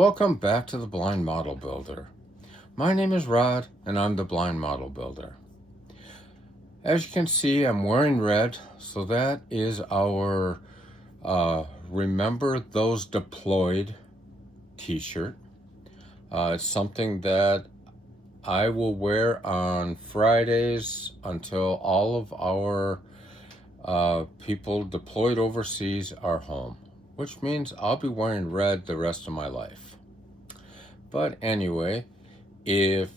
Welcome back to the Blind Model Builder. My name is Rod and I'm the Blind Model Builder. As you can see, I'm wearing red, so that is our Remember Those Deployed t-shirt. It's something that I will wear on Fridays until all of our people deployed overseas are home, which means I'll be wearing red the rest of my life. But anyway, if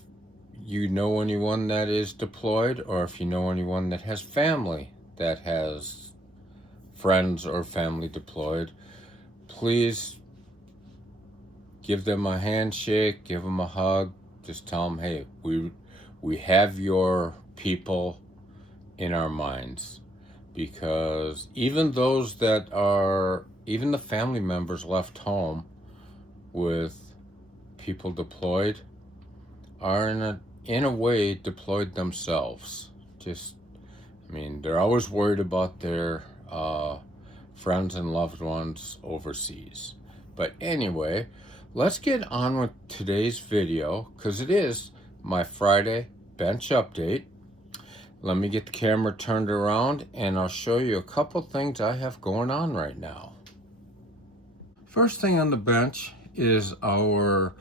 you know anyone that is deployed, or if you know anyone that has family that has friends or family deployed, please give them a handshake, give them a hug, just tell them, hey, we have your people in our minds. Because even those that are, even the family members left home with people deployed are in a way deployed themselves. They're always worried about their friends and loved ones overseas. But anyway, let's get on with today's video, because it is my Friday bench update. Let me get the camera turned around and I'll show you a couple things I have going on right now. First thing on the bench is our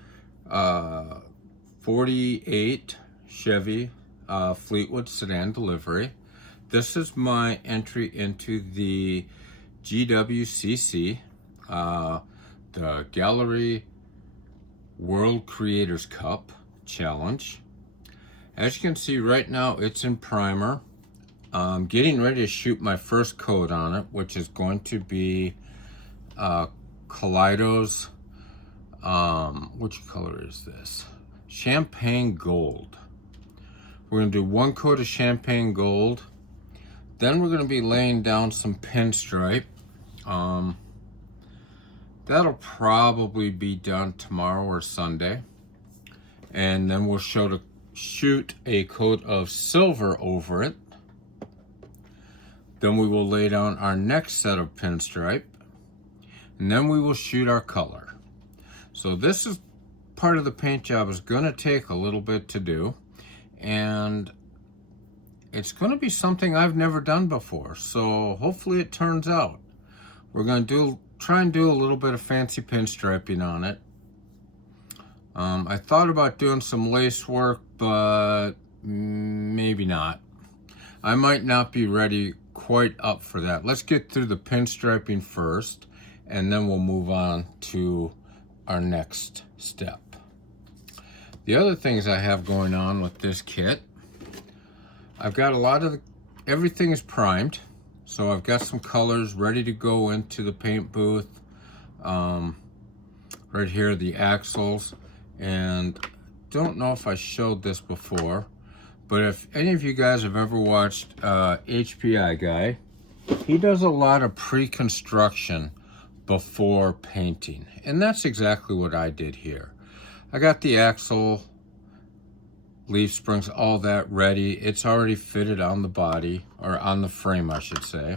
48 Chevy Fleetwood sedan delivery. This is my entry into the GWCC, the Gaahleri World Creator Cup challenge. As you can see right now, it's in primer. I'm getting ready to shoot my first coat on it, which is going to be Kaleido's, which color is this? Champagne Gold. We're going to do one coat of Champagne Gold. Then we're going to be laying down some pinstripe. That'll probably be done tomorrow or Sunday. And then we'll shoot a coat of silver over it. Then we will lay down our next set of pinstripe, and then we will shoot our color. So this is part of the paint job is going to take a little bit to do, and it's going to be something I've never done before, so hopefully it turns out. We're going to try and do a little bit of fancy pinstriping on it. I thought about doing some lace work, but maybe not. I might not be ready quite up for that. Let's get through the pinstriping first, and then we'll move on to our next step. The other things I have going on with this kit, I've got everything is primed. So I've got some colors ready to go into the paint booth. Right here, the axles. And don't know if I showed this before, but if any of you guys have ever watched HPI Guy, he does a lot of pre-construction before painting, and that's exactly what I did here. I got the axle, leaf springs, all that ready. It's already fitted on the body, or on the frame I should say.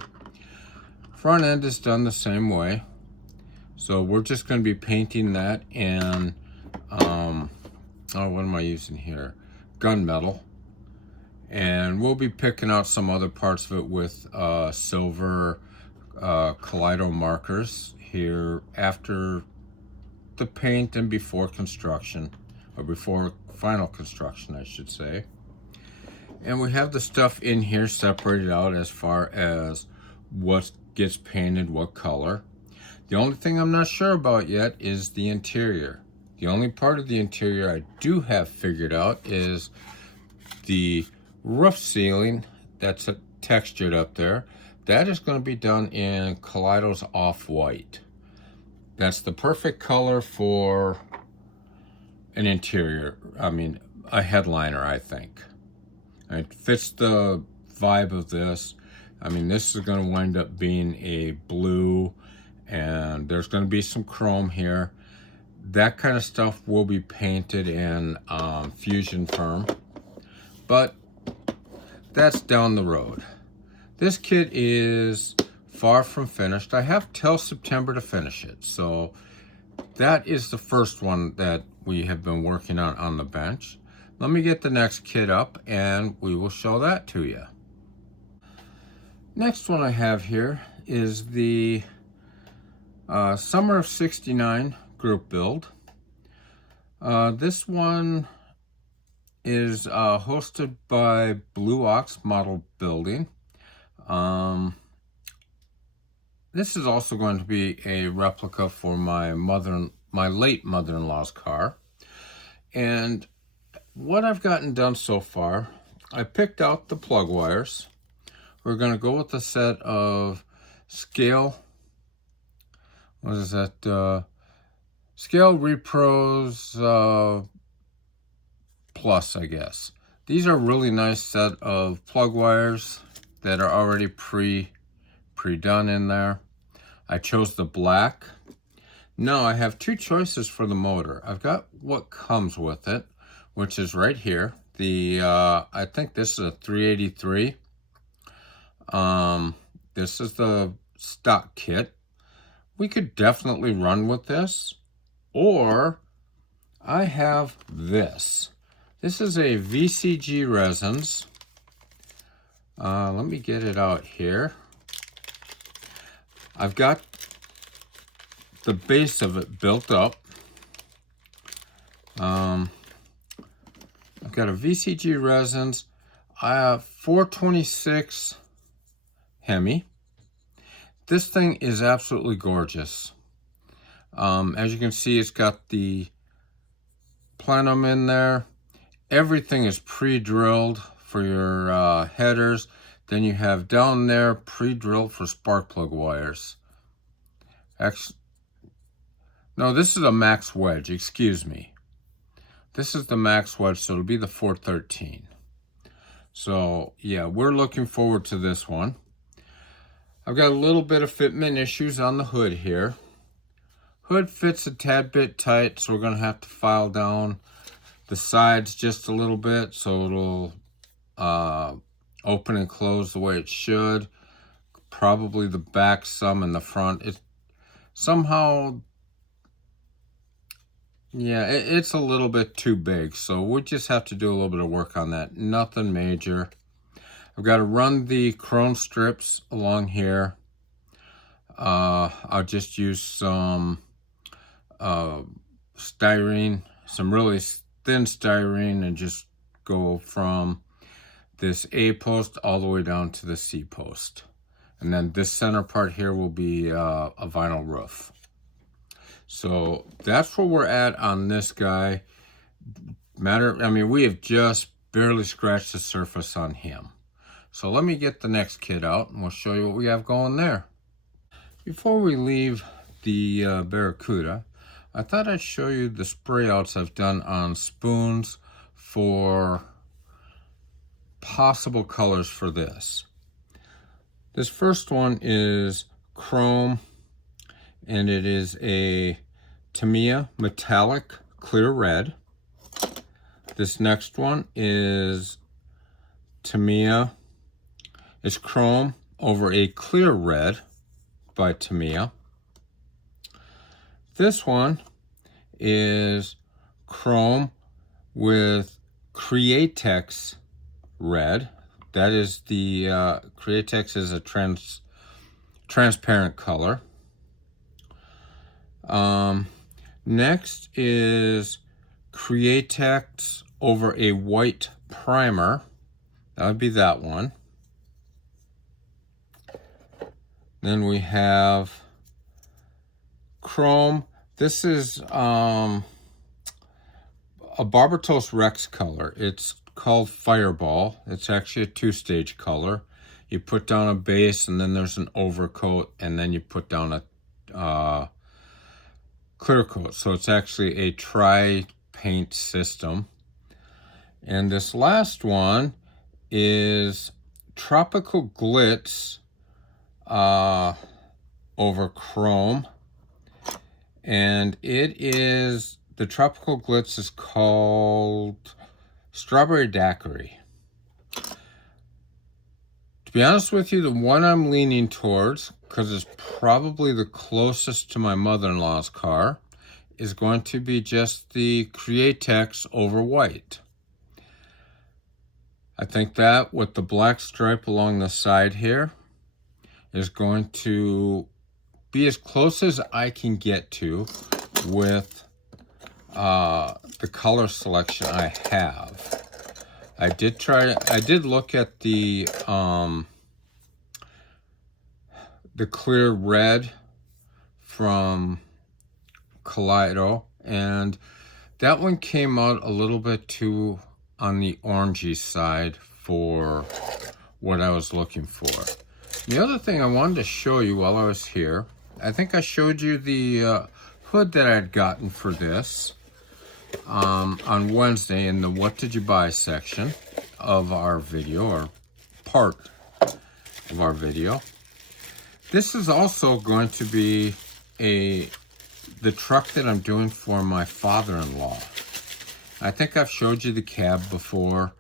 Front end is done the same way, so we're just going to be painting that in what am I using here? Gunmetal. And we'll be picking out some other parts of it with silver Kaleido markers here after the paint and before construction, or before final construction I should say. And we have the stuff in here separated out as far as what gets painted, what color. The only thing I'm not sure about yet is the interior. The only part of the interior I do have figured out is the roof ceiling that's textured up there. That is going to be done in Kaleido's Off-White. That's the perfect color for an interior, a headliner, I think. It fits the vibe of this. This is going to wind up being a blue, and there's going to be some chrome here. That kind of stuff will be painted in Fusion Firm, but that's down the road. This kit is far from finished. I have till September to finish it, so that is the first one that we have been working on the bench. Let me get the next kit up and we will show that to you. Next one I have here is the Summer of '69 group build. This one is hosted by Blue Ox Model Building. This is also going to be a replica for my late mother-in-law's car. And what I've gotten done so far, I picked out the plug wires. We're going to go with a set of Scale, what is that? Scale Repros Plus, I guess. These are a really nice set of plug wires that are already pre-done in there. I chose the black. Now I have two choices for the motor. I've got what comes with it, which is right here. I think this is a 383. This is the stock kit. We could definitely run with this, or I have this. This is a VCG resins. Let me get it out here. I've got the base of it built up. I've got a VCG resins. I have 426 Hemi. This thing is absolutely gorgeous. As you can see, it's got the plenum in there. Everything is pre-drilled for your headers. Then you have down there pre-drilled for spark plug wires. Actually, no, this is a max wedge, excuse me. This is the max wedge, so it'll be the 413. So yeah, we're looking forward to this one. I've got a little bit of fitment issues on the hood here. Hood fits a tad bit tight, so we're gonna have to file down the sides just a little bit so it'll open and close the way it should. Probably the back some and the front. It somehow, yeah, it's a little bit too big, so we just have to do a little bit of work on that. Nothing major. I've got to run the chrome strips along here. I'll just use some styrene, some really thin styrene, and just go from this A post all the way down to the C post. And then this center part here will be a vinyl roof. So that's where we're at on this guy. We have just barely scratched the surface on him. So let me get the next kit out and we'll show you what we have going there. Before we leave the Barracuda, I thought I'd show you the spray outs I've done on spoons for possible colors for this. This first one is chrome, and it is a Tamiya metallic clear red. This next one is Tamiya. It's chrome over a clear red by Tamiya. This one is chrome with Createx red. That is the Createx is a transparent color. Next is Createx over a white primer. That would be that one. Then we have chrome. This is a Barbatos Rex color. It's called Fireball. It's actually a two-stage color. You put down a base, and then there's an overcoat, and then you put down a clear coat. So it's actually a tri-paint system. And this last one is Tropical Glitz over chrome. And it is, the Tropical Glitz is called Strawberry Daiquiri. To be honest with you, the one I'm leaning towards, because it's probably the closest to my mother-in-law's car, is going to be just the Createx over white. I think that with the black stripe along the side here is going to be as close as I can get to with the color selection I have. I did look at the clear red from Kaleido, and that one came out a little bit too on the orangey side for what I was looking for. The other thing I wanted to show you while I was here, I think I showed you the hood that I had gotten for this on Wednesday in the What Did You Buy section of our video, or part of our video. This is also going to be the truck that I'm doing for my father-in-law. I think I've showed you the cab before,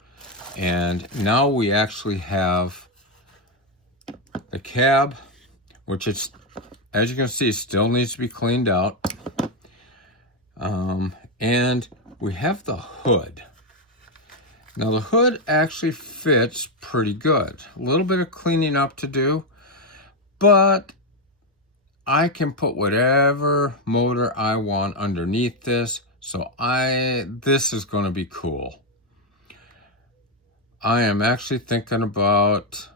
and now we actually have the cab, which it's, as you can see, still needs to be cleaned out. And we have the hood. Now the hood actually fits pretty good. A little bit of cleaning up to do, but I can put whatever motor I want underneath this, so this is going to be cool. I am actually thinking about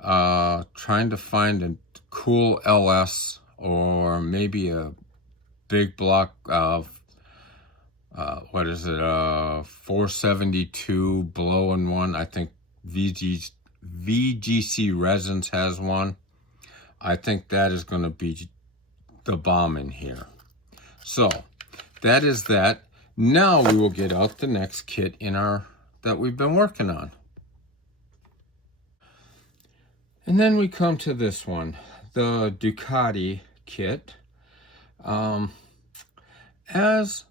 trying to find a cool LS, or maybe a big block of 472 blow-in-one. I think VGC Resins has one. I think that is going to be the bomb in here. So that is that. Now we will get out the next kit that we've been working on. And then we come to this one, the Ducati kit. As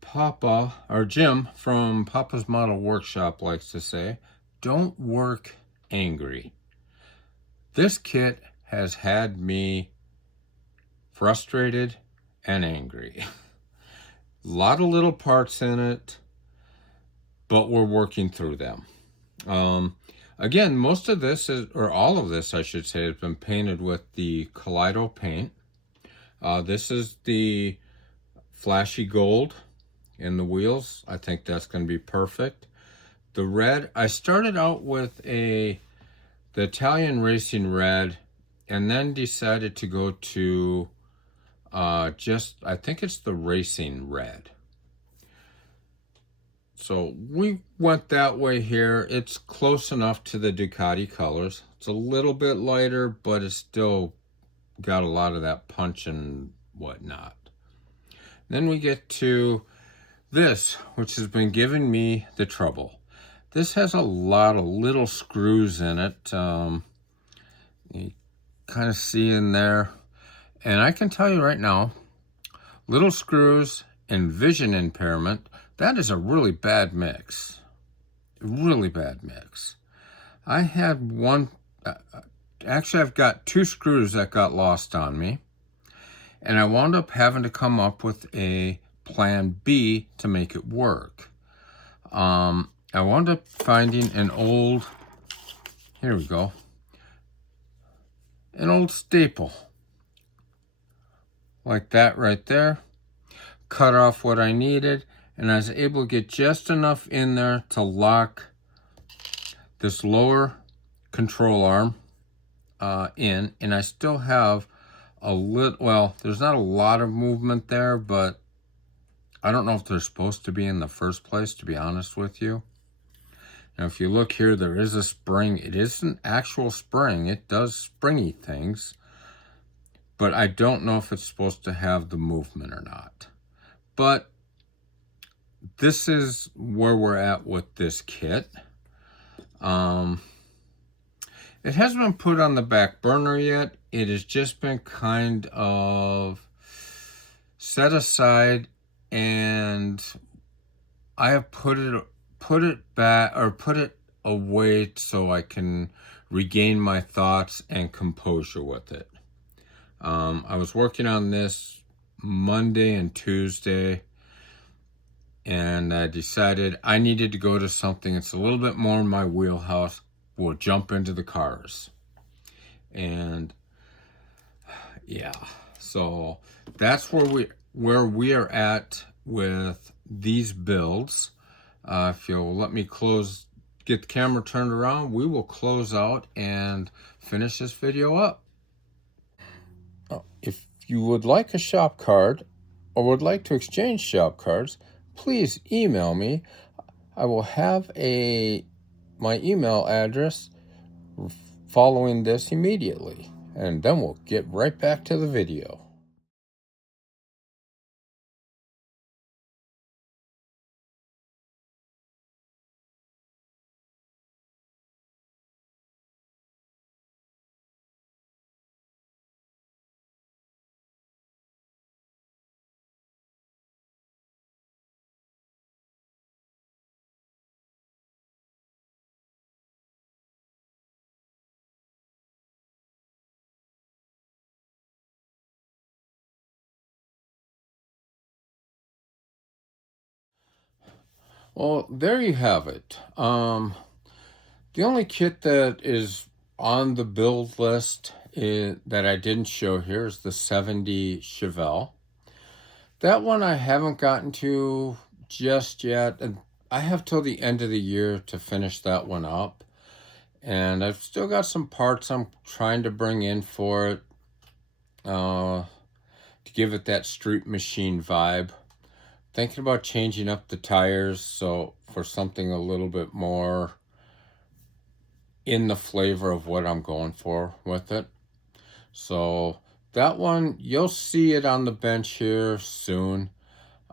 Papa, or Jim from Papa's Model Workshop likes to say, don't work angry. This kit has had me frustrated and angry. A lot of little parts in it, but we're working through them. Again, most of this or all of this, I should say, has been painted with the Kaleido paint. This is the flashy gold in the wheels. I think that's going to be perfect. The red, I started out with the Italian Racing Red, and then decided to go to I think it's the Racing Red. So we went that way here. It's close enough to the Ducati colors. It's a little bit lighter, but it's still got a lot of that punch and whatnot. Then we get to this, which has been giving me the trouble. This has a lot of little screws in it. You kind of see in there. And I can tell you right now, little screws and vision impairment, that is a really bad mix. Really bad mix. I had one, actually I've got two screws that got lost on me. And I wound up having to come up with a plan B to make it work. I wound up finding an old, here we go, an old staple. Like that right there. Cut off what I needed, and I was able to get just enough in there to lock this lower control arm in, and I still have a little, well, there's not a lot of movement there, but I don't know if they're supposed to be in the first place, to be honest with you. Now, if you look here, there is a spring. It is an actual spring. It does springy things, but I don't know if it's supposed to have the movement or not. But this is where we're at with this kit. It hasn't been put on the back burner yet. It has just been kind of set aside, and I have put it back, or put it away, so I can regain my thoughts and composure with it. I was working on this Monday and Tuesday, and I decided I needed to go to something that's a little bit more in my wheelhouse. We'll jump into the cars. And yeah, so that's where we are at with these builds. If you'll let me get the camera turned around, we will close out and finish this video up. If you would like a shop card or would like to exchange shop cards, please email me. I will have my email address following this immediately, and then we'll get right back to the video. Well, there you have it. The only kit that is on the build list that I didn't show here is the 70 Chevelle. That one I haven't gotten to just yet. And I have till the end of the year to finish that one up. And I've still got some parts I'm trying to bring in for it to give it that street machine vibe. Thinking about changing up the tires for something a little bit more in the flavor of what I'm going for with it. So that one, you'll see it on the bench here soon.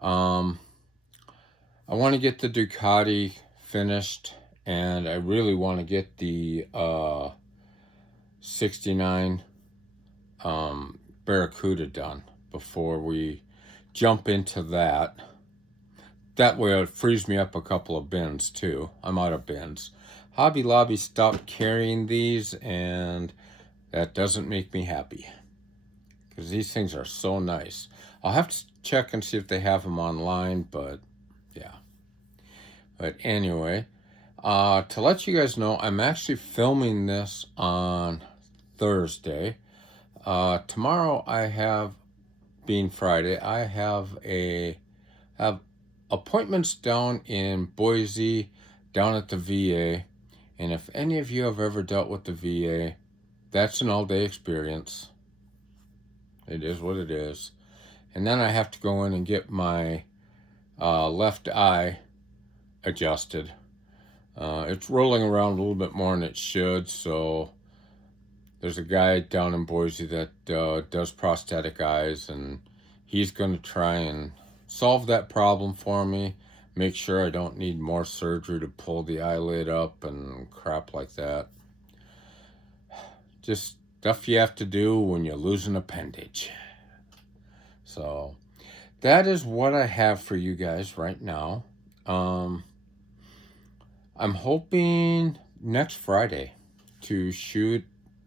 I want to get the Ducati finished, and I really want to get the 69 Barracuda done before we jump into that. That way it frees me up a couple of bins too. I'm out of bins. Hobby Lobby stopped carrying these, and that doesn't make me happy because these things are so nice. I'll have to check and see if they have them online, but yeah. But anyway, to let you guys know, I'm actually filming this on Thursday. Tomorrow being Friday, I have appointments down in Boise, down at the VA. And if any of you have ever dealt with the VA, that's an all-day experience. It is what it is. And then I have to go in and get my left eye adjusted. It's rolling around a little bit more than it should, so there's a guy down in Boise that does prosthetic eyes, and he's going to try and solve that problem for me. Make sure I don't need more surgery to pull the eyelid up and crap like that. Just stuff you have to do when you lose an appendage. So that is what I have for you guys right now. I'm hoping next Friday to shoot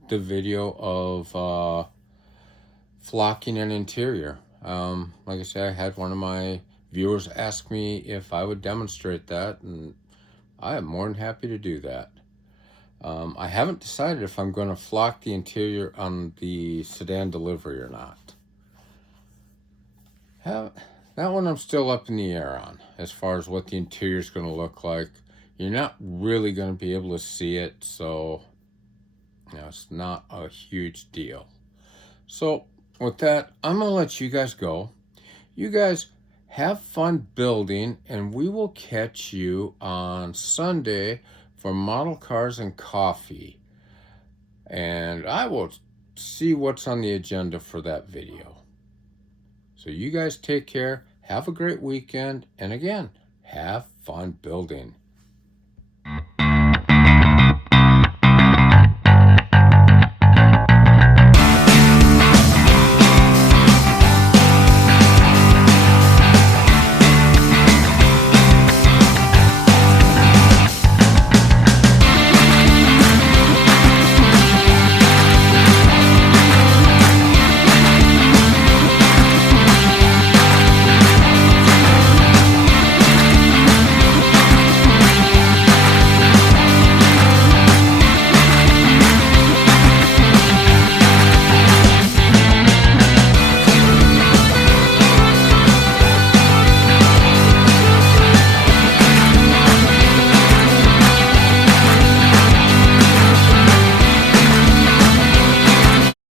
the video of flocking an interior. Like I said, I had one of my viewers ask me if I would demonstrate that, and I am more than happy to do that. I haven't decided if I'm going to flock the interior on the sedan delivery or not. That one I'm still up in the air on, as far as what the interior is going to look like. You're not really going to be able to see it, so it's not a huge deal. So with that, I'm going to let you guys go. You guys have fun building, and we will catch you on Sunday for Model Cars and Coffee. And I will see what's on the agenda for that video. So you guys take care, have a great weekend, and again, have fun building.